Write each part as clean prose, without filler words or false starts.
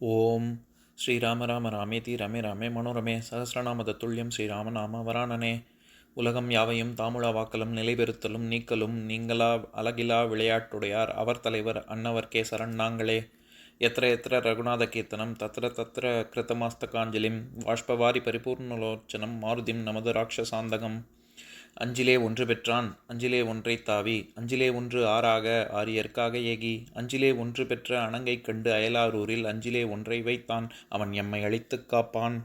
ஓம் ஸ்ரீராம ராம ராமேதி ரமே ராமே மனோரமே சகசிரநாம தத்துல்யம் ஸ்ரீராம நாம வராணனே. உலகம் யாவையும் தாமுழா வாக்கலும் நிலைபெறுத்தலும் நீக்கலும் நீங்களா அழகிலா விளையாட்டுடையார் அவர் தலைவர் அன்னவர் சரண் நாங்களே. எத்திர எத்திர ரகுநாத கீர்த்தனம் தத்திர தத்திர கிருத்தமாஸ்தகாஞ்சலிம் வாஷ்பவாரி பரிபூர்ணலோச்சனம் மாருதிம் நமது ராட்சசாந்தகம். அஞ்சிலே ஒன்று பெற்றான் அஞ்சிலே ஒன்றை தாவி அஞ்சிலே ஒன்று ஆறாக ஆரியர்க்காக ஏகி அஞ்சிலே ஒன்று பெற்ற அணங்கை கண்டு அயலாரூரில் அஞ்சிலே ஒன்றை வைத்தான் அவன் எம்மை அழித்துக் காப்பான்.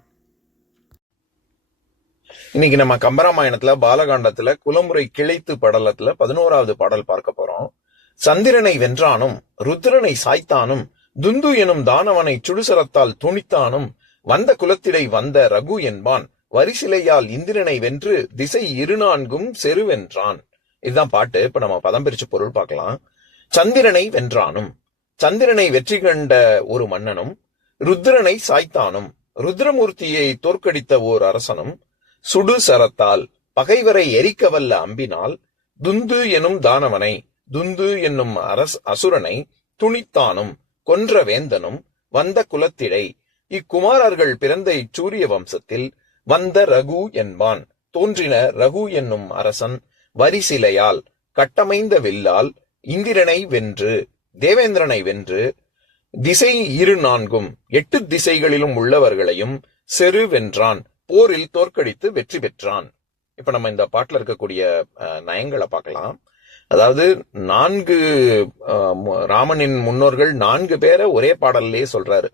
இன்னைக்கு நம்ம கம்பராமாயணத்துல பாலகாண்டத்துல குலமுறை கிளைத்து படலத்துல 11வது பாடல் பார்க்க போறோம். சந்திரனை வென்றானும் ருத்ரனை சாய்த்தானும் துந்து எனும் தானவனை சுடுசரத்தால் துணித்தானும் வந்த குலத்திடை வந்த ரகு என்பான் வரிசிலையால் இந்திரனை வென்று திசை 14 செருவென்றான். இதுதான் பாட்டு. இப்ப நம்ம பதம் பிரிச்சு பொருள் பார்க்கலாம். சந்திரனை வென்றானும், சந்திரனை வெற்றி கண்ட ஒரு மன்னனும், ருத்ரனை சாய்த்தானும், ருத்ரமூர்த்தியை தோற்கடித்த ஓர் அரசனும், சுடு சரத்தால் பகைவரை எரிக்கவல்ல அம்பினால் துந்து எனும் தானவனை, துந்து என்னும் அசுரனை துணித்தானும் கொன்ற வேந்தனும் வந்த குலத்திடை இக்குமாரர்கள் பிறந்த இச்சூரிய வம்சத்தில் வந்த ரகு என்பான். தோன்றின ரகு என்னும் அரசன் வரிசிலையால் கட்டமைந்த வில்லால் இந்திரனை வென்று தேவேந்திரனை வென்று திசை 14 8 திசைகளிலும் உள்ளவர்களையும் செரு வென்றான், போரில் தோற்கடித்து வெற்றி பெற்றான். இப்ப நம்ம இந்த பாட்டுல இருக்கக்கூடிய நயங்களை பார்க்கலாம். அதாவது 4 ராமனின் முன்னோர்கள் 4 பேரை ஒரே பாடல்லையே சொல்றாரு.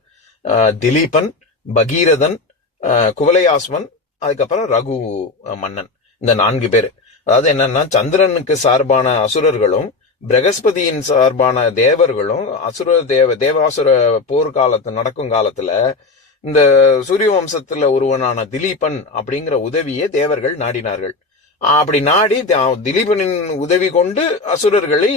திலீபன், பகீரதன், குவலயாஸ்வன், அதுக்கப்புறம் ரகு மன்னன். இந்த 4 பேர். அதாவது என்னன்னா, சந்திரனுக்கு சார்பான அசுரர்களும் பிரகஸ்பதியின் சார்பான தேவர்களும் தேவாசுர போர்க்காலத்து நடக்கும் காலத்துல இந்த சூரிய வம்சத்துல ஒருவனான திலீபன் அப்படிங்கிற உதவியை தேவர்கள் நாடினார்கள். அப்படி நாடி திலீபனின் உதவி கொண்டு அசுரர்களை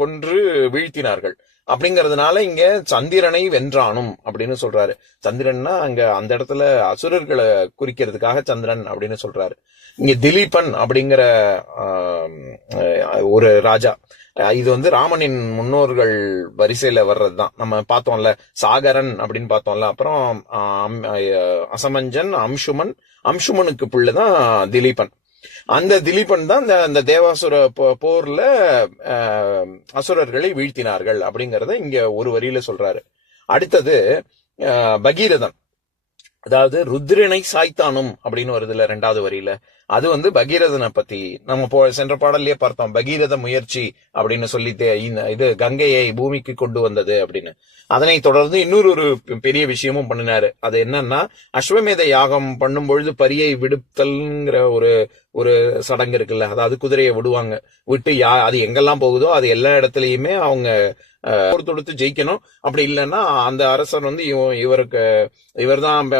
கொன்று வீழ்த்தினார்கள். அப்படிங்கறதுனால இங்க சந்திரனை வென்றானும் அப்படின்னு சொல்றாரு. சந்திரன்னா அங்க அந்த இடத்துல அசுரர்களை குறிக்கிறதுக்காக சந்திரன் அப்படின்னு சொல்றாரு. இங்க திலீபன் அப்படிங்கிற ஒரு ராஜா. இது ராமனின் முன்னோர்கள் வரிசையில வர்றதுதான். நம்ம பார்த்தோம்ல, சாகரன் அப்படின்னு பார்த்தோம்ல. அப்புறம் அசமஞ்சன், அம்சுமனுக்கு பிள்ளைதான் திலீபன். அந்த திலீபன் தான் இந்த தேவாசுர போர்ல அசுரர்களை வீழ்த்தினார்கள் அப்படிங்கறத இங்க ஒரு வரியில சொல்றாரு. அடுத்தது பகீரதன். அதாவது ருத்ரனை சாய்த்தானும் அப்படின்னு வருதுல 2வது வரியில. அது பகீரதனை பத்தி நம்ம சென்ற பாடல்லையே பார்த்தோம். பகீரத முயற்சி அப்படின்னு சொல்லிட்டு இது கங்கையை பூமிக்கு கொண்டு வந்தது அப்படின்னு. அதனை தொடர்ந்து இன்னொரு பெரிய விஷயமும் பண்ணினாரு. அது என்னன்னா, அஸ்வமேத யாகம் பண்ணும் பொழுது பரியை விடுத்தல்ங்கிற ஒரு சடங்கு இருக்குல்ல. அதாவது குதிரையை விடுவாங்க. விட்டு அது எங்கெல்லாம் போகுதோ அது எல்லா இடத்துலயுமே அவங்க போர் தொடுத்து ஜெயிக்கணும். அப்படி இல்லைன்னா அந்த அரசர் இவர் தான்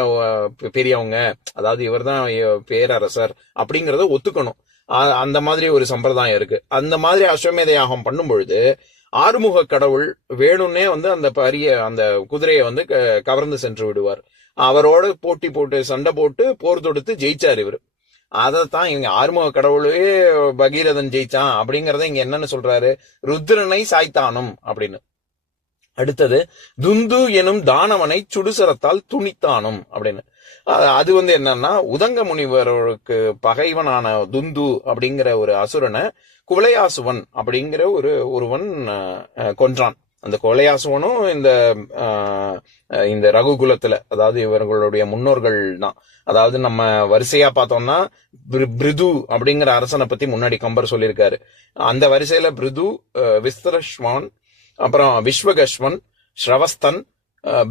பெரியவங்க, அதாவது இவர் தான் பேரரசர் அப்படிங்கறத ஒத்துக்கணும். அந்த மாதிரி ஒரு சம்பிரதாயம் இருக்கு. அந்த மாதிரி அஸ்வமேத யாகம் பண்ணும் பொழுது ஆறுமுக கடவுள் வேணும்னே அந்த குதிரையை கவர்ந்து சென்று விடுவார். அவரோட போட்டி போட்டு சண்டை போட்டு போர் தொடுத்து ஜெயிச்சார் இவர். அதத்தான் இவங்க ஆறுமுக கடவுளே பகீரதன் ஜெயிச்சான் அப்படிங்கறத இங்க என்னன்னு சொல்றாரு, ருத்ரனை சாய்த்தானும் அப்படின்னு. அடுத்தது துந்து எனும் தானவனை சுடுசரத்தால் துணித்தானும் அப்படின்னு. அது என்னன்னா, உதங்க முனிவருக்கு பகைவனான துந்து அப்படிங்கிற ஒரு அசுரனை குவலயாசுவன் அப்படிங்கிற ஒருவன் கொன்றான். அந்த குவலயாசுவனும் இந்த ரகுகுலத்துல, அதாவது இவர்களுடைய முன்னோர்கள் தான். அதாவது நம்ம வரிசையா பார்த்தோம்னா பிருது அப்படிங்கிற அரசனை பத்தி முன்னாடி கம்பர் சொல்லியிருக்காரு. அந்த வரிசையில பிருது, விஸ்தரஸ்வான், அப்புறம் விஸ்வகஸ்வன், ஸ்ரவஸ்தன்,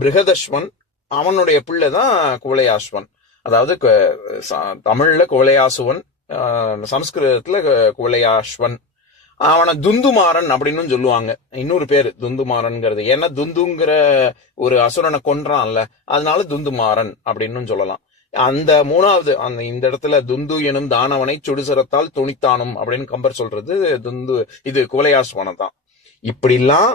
பிருகதஸ்வன், அவனுடைய பிள்ளைதான் குவலயாஸ்வன். அதாவது தமிழ்ல குவலயாசுவன், சமஸ்கிருதத்துல குவலயாஸ்வன். அவனை துந்துமாறன் அப்படின்னு சொல்லுவாங்க. இன்னொரு பேரு துந்துமாறன்ங்கிறது. ஏன்னா துந்துங்கிற ஒரு அசுரனை கொன்றான்ல, அதனால துந்துமாறன் அப்படின்னு சொல்லலாம். அந்த 3வது இந்த இடத்துல துந்து எனும் தானவனை சுடுசரத்தால் துணித்தானும் அப்படின்னு கம்பர் சொல்றது இது குவலயாஸ்வனம் தான். இப்படிலாம்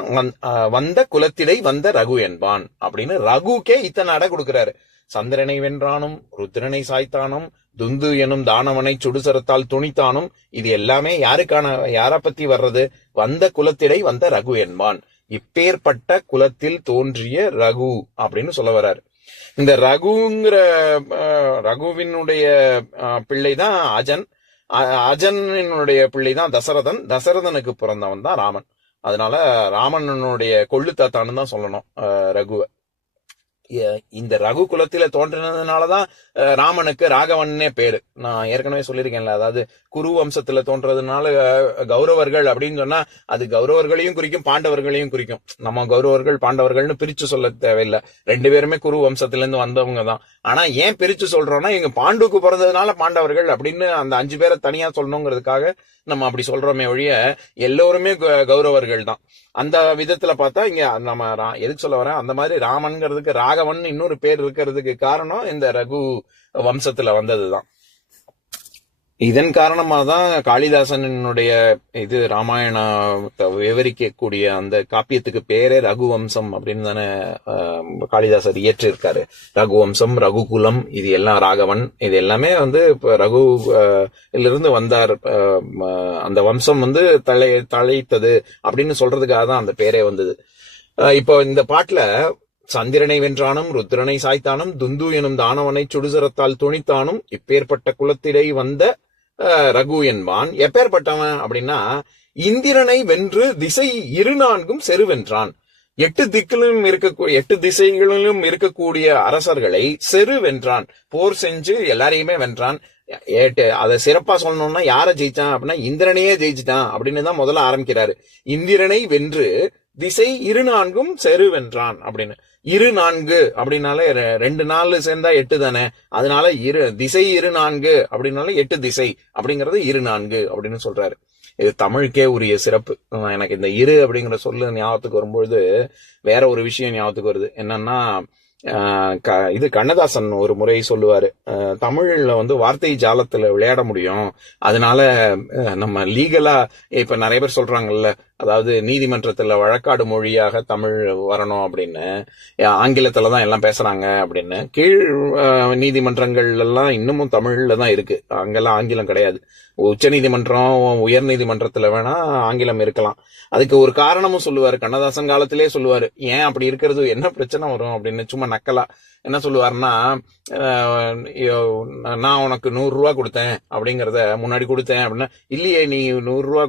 வந்த குலத்திடை வந்த ரகு என்பான் அப்படின்னு ரகுக்கே இத்தனை அடை கொடுக்கிறாரு. சந்திரனை வென்றானும் ருத்ரனை சாய்த்தானும் துந்து எனும் தானவனை சுடுசரத்தால் துணித்தானும் இது எல்லாமே யார பத்தி வர்றது? வந்த குலத்திடை வந்த ரகு என்பான். இப்பேற்பட்ட குலத்தில் தோன்றிய ரகு அப்படின்னு சொல்ல வர்றாரு. இந்த ரகுங்கிற ரகுவினுடைய பிள்ளை தான் அஜன். அஜனுடைய பிள்ளை தான் தசரதன். தசரதனுக்கு பிறந்தவன் தான் ராமன். அதனால ராமனுடைய கொள்ளு தாத்தான்னு தான் சொல்லணும் ரகுவை. இந்த ரகு குலத்தில தோன்றினதுனாலதான் ராமனுக்கு ராகவன்னே பேரு. நான் ஏற்கனவே சொல்லியிருக்கேன்ல, அதாவது குரு வம்சத்துல தோன்றதுனால கௌரவர்கள் அப்படின்னு சொன்னா அது கௌரவர்களையும் குறிக்கும் பாண்டவர்களையும் குறிக்கும். நம்ம கௌரவர்கள் பாண்டவர்கள்னு பிரிச்சு சொல்ல தேவையில்லை, ரெண்டு பேருமே குரு வம்சத்துல இருந்து வந்தவங்க தான். ஆனா ஏன் பிரிச்சு சொல்றோம்னா, இங்க பாண்டுக்கு பிறந்ததுனால பாண்டவர்கள் அப்படின்னு அந்த 5 பேரை தனியா சொல்லணுங்கிறதுக்காக நம்ம அப்படி சொல்றோமே ஒழிய எல்லோருமே கௌரவர்கள் தான். அந்த விதத்துல பார்த்தா இங்க நம்ம எதுக்கு சொல்ல வரேன், அந்த மாதிரி ராமன்கிறதுக்கு ராகவன் இன்னொரு பேர் இருக்கிறதுக்கு காரணம் இந்த ரகு வம்சத்துல வந்ததுதான். இதன் காரணமா தான் காளிதாசனுடைய இது ராமாயணத்தை விவரிக்கக்கூடிய அந்த காப்பியத்துக்கு பேரே ரகுவம்சம் அப்படின்னு தானே காளிதாசர் இயற்றிருக்காரு. ரகுவம்சம், ரகுகுலம், இது எல்லாம் ராகவன், இது எல்லாமே ரகு இருந்து வந்தார். அந்த வம்சம் தழைத்தது அப்படின்னு சொல்றதுக்காக தான் அந்த பேரே வந்தது. இப்போ இந்த பாட்டுல சந்திரனை வென்றானும் ருத்ரனை சாய்த்தானும் துந்து எனும் தானவனை சுடுசரத்தால் துணித்தானும் இப்பேற்பட்ட குலத்திடை வந்த ரகு என்பான். எப்பேற்பட்டவன் அப்படின்னா, இந்திரனை வென்று திசை 4 செருவென்றான். 8 திசைகளிலும் இருக்கக்கூடிய அரசர்களை செரு வென்றான், போர் செஞ்சு எல்லாரையுமே வென்றான். அதை சிறப்பா சொல்லணும்னா யார ஜெயிச்சான் அப்படின்னா இந்திரனையே ஜெயிச்சுட்டான் அப்படின்னு தான் முதல்ல ஆரம்பிக்கிறாரு. இந்திரனை வென்று திசை 4 செரு வென்றான் அப்படின்னு. 4 அப்படின்னாலே 2 4 சேர்ந்தா 8 தானே, அதனால திசை 4 அப்படின்னால 8 திசை அப்படிங்கறது 4 அப்படின்னு சொல்றாரு. இது தமிழுக்கே உரிய சிறப்பு. எனக்கு இந்த அப்படிங்கிற சொல்லு ஞாபகத்துக்கு வரும்பொழுது வேற ஒரு விஷயம் ஞாபகத்துக்கு வருது. என்னன்னா, இது கண்ணதாசன் ஒரு முறை சொல்லுவாரு, தமிழ்ல வார்த்தை ஜாலத்துல விளையாட முடியும், அதனால நம்ம லீகலா இப்ப நிறைய பேர் சொல்றாங்கல்ல, அதாவது நீதிமன்றத்துல வழக்காடு மொழியாக தமிழ் வரணும் அப்படின்னு, ஆங்கிலத்துலதான் எல்லாம் பேசுறாங்க அப்படின்னு. கீழ் நீதிமன்றங்கள் எல்லாம் இன்னமும் தமிழ்ல தான் இருக்கு, அங்கெல்லாம் ஆங்கிலம் கிடையாது. உச்ச நீதிமன்றம், உயர் நீதிமன்றத்துல வேணா ஆங்கிலம் இருக்கலாம். அதுக்கு ஒரு காரணமும் சொல்லுவாரு, கண்ணதாசன் காலத்திலே சொல்லுவாரு, ஏன் அப்படி இருக்கிறது, என்ன பிரச்சனை வரும் அப்படின்னு. சும்மா நக்கலா என்ன சொல்லுவாருன்னா, நான் உனக்கு 100 ரூபா கொடுத்தேன் அப்படிங்கறத முன்னாடி கொடுத்தேன் அப்படின்னா, இல்லையே நீ 100 ரூபா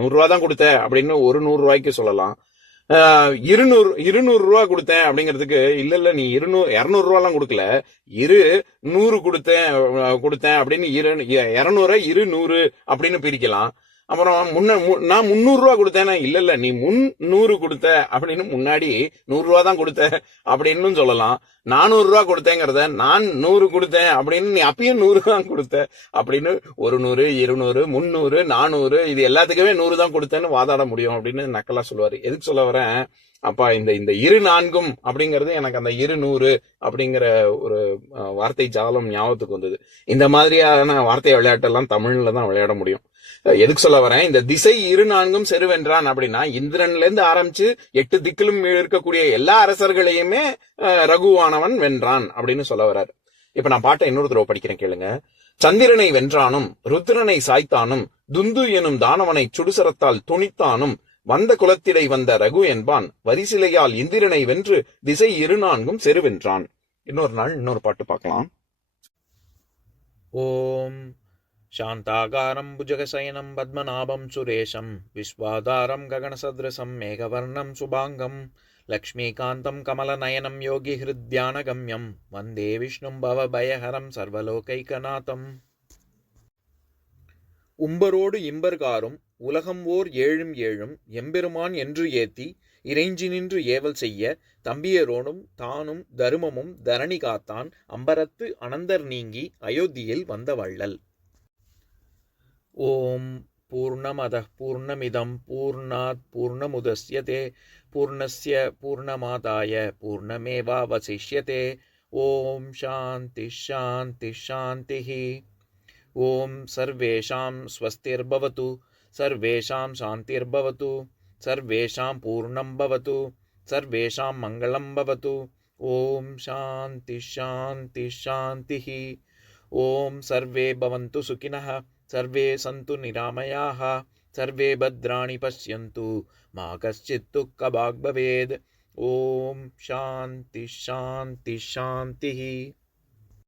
100 ரூபா தான் கொடுத்த அப்படின்னு ஒரு 100 ரூபாய்க்கு சொல்லலாம். 200 ரூபா கொடுத்தேன் அப்படிங்கிறதுக்கு இல்ல நீ 200 ரூபா எல்லாம் கொடுக்கல, 100 கொடுத்தேன் அப்படின்னு 200 200 அப்படின்னு பிரிக்கலாம். அப்புறம் நான் 300 ரூபா கொடுத்தேன், இல்ல நீ 300 கொடுத்த அப்படின்னு முன்னாடி 100 ரூபா தான் கொடுத்த அப்படின்னு சொல்லலாம். 400 ரூபா கொடுத்தேங்கிறத நான் 100 கொடுத்தேன் அப்படின்னு நீ அப்பயும் 100 தான் கொடுத்த அப்படின்னு 100 200 300 400 இது எல்லாத்துக்குமே 100 தான் கொடுத்தேன்னு வாதாட முடியும் அப்படின்னு நக்கலா சொல்லுவாரு. எதுக்கு சொல்ல வரேன், அப்பா இந்த 4 அப்படிங்கறது எனக்கு அந்த 200 அப்படிங்கிற ஒரு வார்த்தை ஜாலம் ஞாபகத்துக்கு வந்தது. இந்த மாதிரியான வார்த்தை விளையாட்டெல்லாம் தமிழ்ல தான் விளையாட முடியும். எதுக்கு சொல்ல வரேன், இந்த திசை 4 செருவென்றான் அப்படின்னா இந்திரன்ல இருந்து ஆரம்பிச்சு 8 திக்கிலும் இருக்கக்கூடிய எல்லா அரசர்களையுமே ரகுவானவன் வென்றான் அப்படின்னு சொல்ல வர்றாரு. இப்ப நான் பாட்டை இன்னொரு தடவை படிக்கிறேன், கேளுங்க. சந்திரனை வென்றானும் ருத்ரனை சாய்த்தானும் துந்து எனும் தானவனை சுடுசரத்தால் துணித்தானும் வந்த குலத்திடை வந்த ரகு என்பான் வரிசிலையால் இந்திரனை வென்று திசை 4 செருவென்றான். இன்னொரு நாள் இன்னொரு பாட்டு பார்க்கலாம். ஓம் शान्ताकारं भुजगशयनं पद्मनाभं सुरेशं विश्वाधारं गगनसदृशं मेघवर्णं शुभाङ्गं लक्ष्मीकान्तं कमलनयनं योगिहृद्यानगम्यं वन्दे विष्णुं भवभयहरं सर्वलोकैकनाथम्. உம்பரோடு இம்பர்காரும் உலகம் ஓர் 7 எம்பெருமான் என்று ஏத்தி இறைஞ்சி நின்று ஏவல் செய்ய தம்பியரோடும் தானும் தருமமும் தரணி காத்தான் அம்பரத்து அனந்தர் நீங்கி அயோத்தியில் வந்த வள்ளல். ஓம் பூர்ணமதః பூர்ணமிதம் பூர்ணாத் பூர்ணமுதஸ்யதே பூர்ணஸ்ய பூர்ணமாதாய பூர்ணமேவாவசிஷ்யதே. ஓம் சாந்தி சாந்தி சாந்திः. ஓம் சர்வேஷாம் ஸ்வஸ்திர்பவது சர்வேஷாம் சாந்திர்பவது சர்வேஷாம் பூர்ணம் பவது சர்வேஷாம் மங்களம் பவது. ஓம் சாந்தி சாந்தி சாந்திः. ஓம் சர்வே பவந்து சுகினः சர்வே சந்து நிராமயாः சர்வே பத்ராணி பஷ்யந்து மா கஷ்சித் துக்கபாக் பவேத். ஓம் சாந்தி ஷாந்தி ஷாந்தி.